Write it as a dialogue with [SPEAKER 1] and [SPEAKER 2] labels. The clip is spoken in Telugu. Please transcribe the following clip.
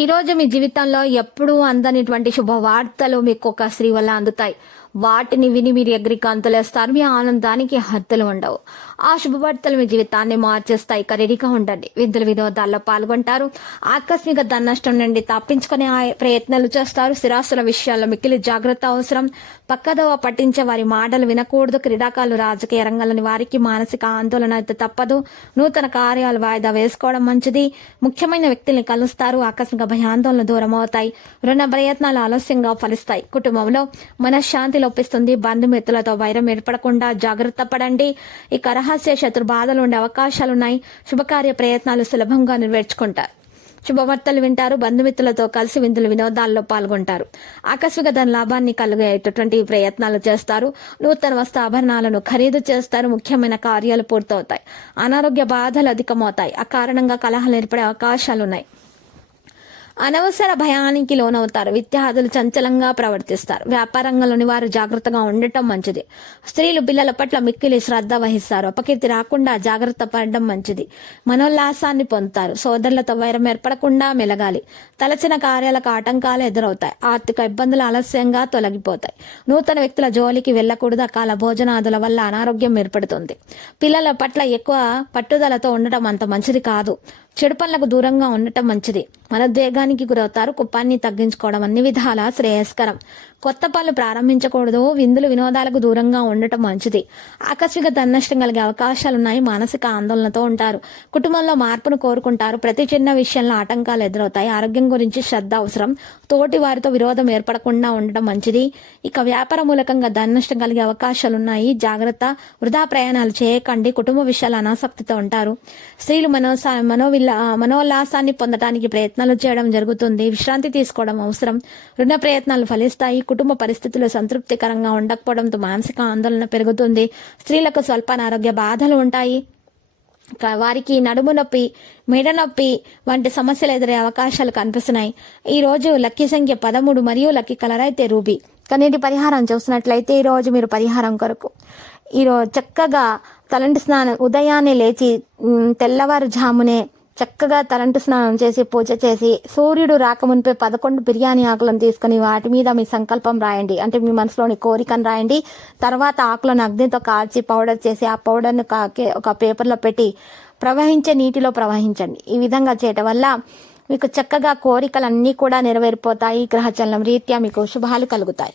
[SPEAKER 1] ఈ రోజు మీ జీవితంలో ఎప్పుడూ అందనిటువంటి శుభవార్తలు మీకు ఒక స్త్రీ వల్ల అందుతాయి. వాటిని విని మీరు ఎగ్రికాంతులేస్తారు. మీ ఆనందానికి హద్దులు ఉండవు. ఆ శుభవార్తలు మీ జీవితాన్ని మార్చేస్తాయి. ఇక రెడీగా ఉండండి. విందుల వినోదాల్లో పాల్గొంటారు. ఆకస్మిక నష్టం నుండి తప్పించుకునే ఆ ప్రయత్నాలు చేస్తారు. స్థిరాస్తుల విషయాల్లో మిక్కిలి జాగ్రత్త అవసరం. పక్కదోవ పట్టించే వారి మాటలు వినకూడదు. క్రీడాకారులు రాజకీయ రంగంలోని వారికి మానసిక ఆందోళన అయితే తప్పదు. నూతన కార్యాలు వాయిదా వేసుకోవడం మంచిది. ముఖ్యమైన వ్యక్తుల్ని కలుస్తారు. ఆకస్మిక భయాందోళన దూరం అవుతాయి రుణ ప్రయత్నాలు ఆలస్యంగా ఫలిస్తాయి. కుటుంబంలో మనశ్శాంతిలో లోపిస్తుంది. బంధుమిత్రులతో వైరం ఏర్పడకుండా జాగ్రత్త పడండి. ఇక రహస్య శత్రు బాధలు ఉండే అవకాశాలున్నాయి. శుభకార్య ప్రయత్నాలు సులభంగా నెరవేర్చుకుంటారు. శుభవార్తలు వింటారు. బంధుమిత్రులతో కలిసి విందులు వినోదాల్లో పాల్గొంటారు. ఆకస్మిక ధన లాభాన్ని కలిగేటటువంటి ప్రయత్నాలు చేస్తారు. నూతన వస్తు ఆభరణాలను ఖరీదు చేస్తారు. ముఖ్యమైన కార్యాలు పూర్తవుతాయి. అనారోగ్య బాధలు అధికమవుతాయి. ఆ కారణంగా కలహాలు ఏర్పడే అవకాశాలున్నాయి. అనవసర భయానికి లోనవుతారు. విద్యార్థులు చంచలంగా ప్రవర్తిస్తారు. వ్యాపారంగంలోని వారు జాగ్రత్తగా ఉండటం మంచిది. స్త్రీలు పిల్లల పట్ల మిక్కిలి శ్రద్ధ వహిస్తారు. అపకీర్తి రాకుండా జాగ్రత్త పడడం మంచిది. మనోల్లాసాన్ని పొందుతారు. సోదరులతో వైరం ఏర్పడకుండా మెలగాలి. తలచిన కార్యాలకు ఆటంకాలు ఎదురవుతాయి. ఆర్థిక ఇబ్బందులు ఆలస్యంగా తొలగిపోతాయి. నూతన వ్యక్తుల జోలికి వెళ్ళకూడదు. అకాల భోజనాదుల వల్ల అనారోగ్యం ఏర్పడుతుంది. పిల్లల పట్ల ఎక్కువ పట్టుదలతో ఉండటం అంత మంచిది కాదు. చెడు పనులకు దూరంగా ఉండటం మంచిది. మనోద్వేగానికి గురవుతారు. కుప్పాన్ని తగ్గించుకోవడం అన్ని విధాలా శ్రేయస్కరం. కొత్త పనులు ప్రారంభించకూడదు. విందులు వినోదాలకు దూరంగా ఉండటం మంచిది. ఆకస్మిక తన్నష్టం కలిగే అవకాశాలున్నాయి. మానసిక ఆందోళనతో ఉంటారు. కుటుంబంలో మార్పును కోరుకుంటారు. ప్రతి చిన్న విషయంలో ఆటంకాలు ఎదురవుతాయి. ఆరోగ్యం గురించి శ్రద్ధ అవసరం. తోటి వారితో విరోధం ఏర్పడకుండా ఉండటం మంచిది. ఇక వ్యాపార మూలకంగా ధనష్టం కలిగే అవకాశాలున్నాయి. జాగ్రత్త వృధా ప్రయాణాలు చేయకండి. కుటుంబ విషయాలు అనాసక్తితో ఉంటారు. స్త్రీలు మనోసా మనోవిల్ మనోల్లాసాన్ని పొందడానికి ప్రయత్నాలు చేయడం జరుగుతుంది. విశ్రాంతి తీసుకోవడం అవసరం. రుణ ప్రయత్నాలు ఫలిస్తాయి. కుటుంబ పరిస్థితులు సంతృప్తికరంగా ఉండకపోవడంతో మానసిక ఆందోళన పెరుగుతుంది. స్త్రీలకు స్వల్ప అనారోగ్య బాధలు ఉంటాయి. వారికి నడుము నొప్పి మెడ నొప్పి వంటి సమస్యలు ఎదురే అవకాశాలు కనిపిస్తున్నాయి. ఈ రోజు లక్కీ సంఖ్య పదమూడు మరియు లక్కీ కలర్ అయితే రూబీ. కనీటి పరిహారం చూసినట్లయితే ఈ రోజు మీరు పరిహారం కొరకు. ఈరోజు చక్కగా తలంటి స్నానం ఉదయాన్నే లేచి ఉమ్, తెల్లవారుజామునే చక్కగా తలంటు స్నానం చేసి పూజ చేసి సూర్యుడు రాకమునిపే పదకొండు బిర్యానీ ఆకులను తీసుకుని వాటి మీద మీ సంకల్పం రాయండి. అంటే మీ మనసులోని కోరికను రాయండి. తర్వాత ఆకులను అగ్నితో కాల్చి పౌడర్ చేసి ఆ పౌడర్ను కాకే ఒక పేపర్లో పెట్టి ప్రవహించే నీటిలో ప్రవహించండి. ఈ విధంగా చేయటం వల్ల మీకు చక్కగా కోరికలన్నీ కూడా నెరవేరిపోతాయి. గ్రహచలనం రీత్యా మీకు శుభాలు కలుగుతాయి.